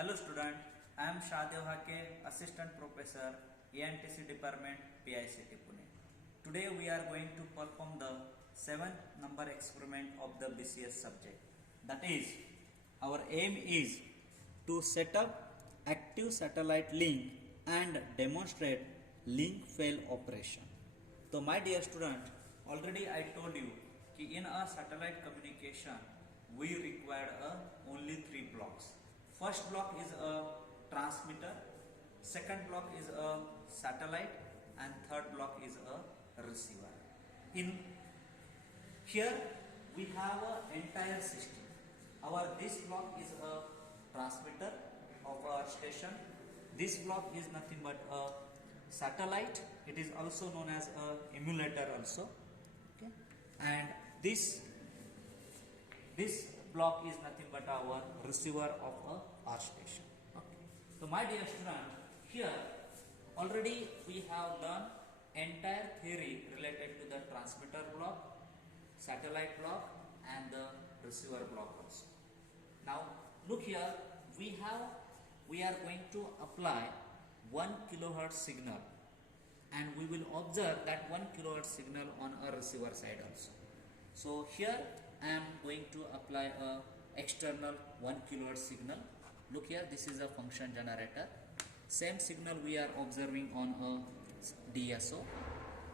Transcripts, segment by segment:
Hello student, I am Shahdev Hake, Assistant Professor, ANTC Department, PICT Pune. Today we are going to perform the 7th number experiment of the BCS subject. That is, our aim is to set up active satellite link and demonstrate link fail operation. So my dear student, already I told you कि in a satellite communication we require only 3 blocks. First block is a transmitter, second block is a satellite, and third block is a receiver. In here we have an entire system. This block is a transmitter of our station. This block is nothing but a satellite. It is also known as a emulator also. Okay, and this block is nothing but our receiver of a earth station. Okay. So my dear student, here already we have learned entire theory related to the transmitter block, satellite block, and the receiver block also. Now look here, we are going to apply 1 kilohertz signal, and we will observe that 1 kilohertz signal on a receiver side also. So here I am going to apply a external 1 kilohertz signal. Look here, this is a function generator. Same signal we are observing on a DSO.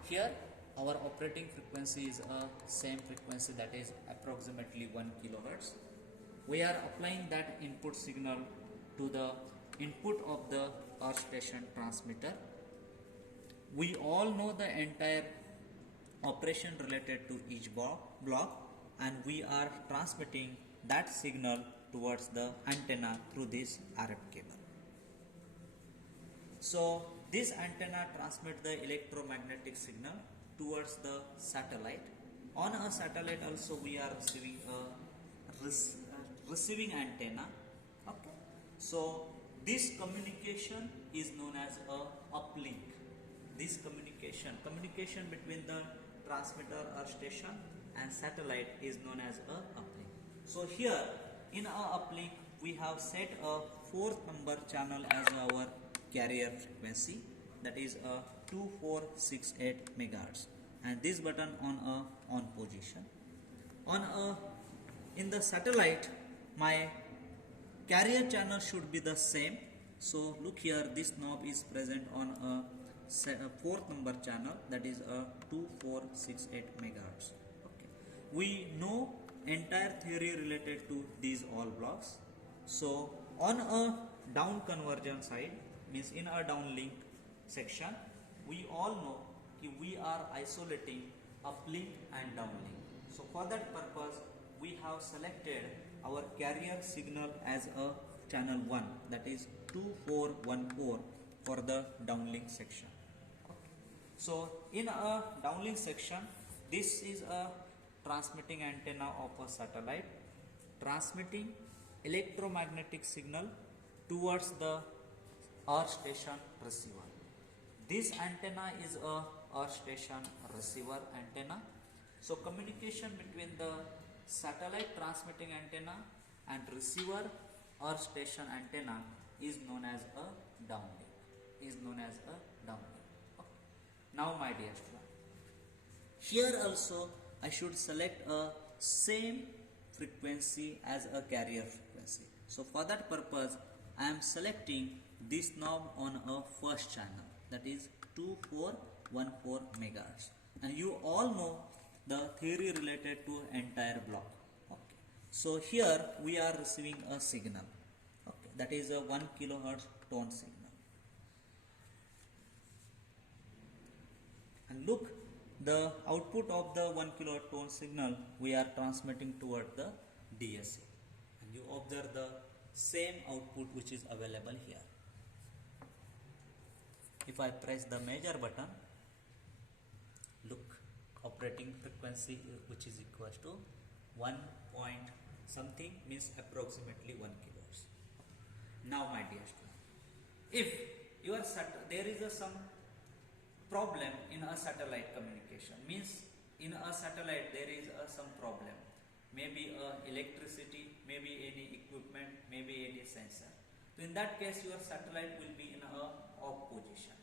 Here our operating frequency is a same frequency, that is approximately 1 kilohertz. We are applying that input signal to the input of the earth station transmitter. We all know the entire operation related to each block, and we are transmitting that signal towards the antenna through this RF cable. So this antenna transmits the electromagnetic signal towards the satellite. On a satellite also we are receiving a receiving antenna. Okay, so this communication is known as a uplink. This communication between the transmitter or station and satellite is known as a uplink. So here in a uplink we have set a 4th number channel as our carrier frequency, that is a 2468 megahertz, and this button on on position. In the satellite my carrier channel should be the same. So look here, this knob is present on a 4th number channel, that is a 2468 megahertz. Okay, we know entire theory related to these all blocks. So on a down conversion side, means in a downlink section, we all know that we are isolating uplink and downlink. So for that purpose we have selected our carrier signal as a channel 1, that is 2414 for the downlink section. So in a downlink section, this is a transmitting antenna of a satellite transmitting electromagnetic signal towards the earth station receiver. This antenna is a earth station receiver antenna. So communication between the satellite transmitting antenna and receiver earth station antenna is known as a downlink. Now my dear student, here also I should select a same frequency as a carrier frequency. So for that purpose I am selecting this knob on a first channel, that is 2414 megahertz, and you all know the theory related to entire block. Okay, so here we are receiving a signal. Okay, that is a 1 kilohertz tone signal. And look, the output of the 1 kilohertz tone signal we are transmitting toward the DSA, and you observe the same output which is available here. If I press the measure button, look, operating frequency which is equal to 1 point something, means approximately 1 kilohertz. Now my dear student, if there is some problem in a satellite communication, means in a satellite there is some problem, maybe electricity, maybe any equipment, maybe any sensor. So in that case your satellite will be in a off position.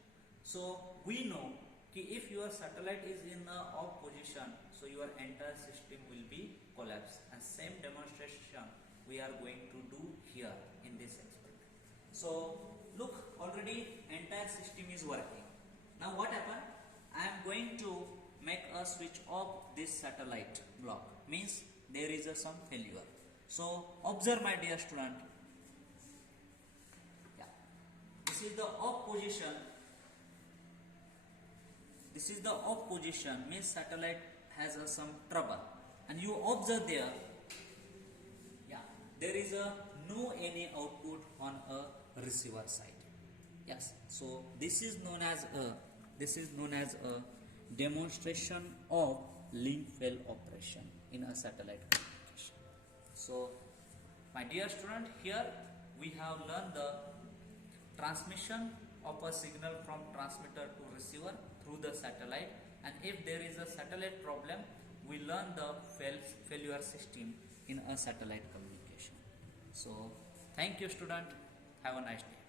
So we know कि if your satellite is in a off position, so your entire system will be collapsed. And same demonstration we are going to do here in this experiment. So look, already entire system is working. Now what happened? I am going to make a switch off this satellite block, means there is a some failure. So observe my dear student. Yeah, this is the off position. This is the off position, means satellite has some trouble, and you observe there. Yeah, there is a no any output on a receiver side. Yes, so this is known as a demonstration of link fail operation in a satellite communication. So my dear student, here we have learned the transmission of a signal from transmitter to receiver through the satellite, and if there is a satellite problem, we learn the failure system in a satellite communication. So thank you student, have a nice day.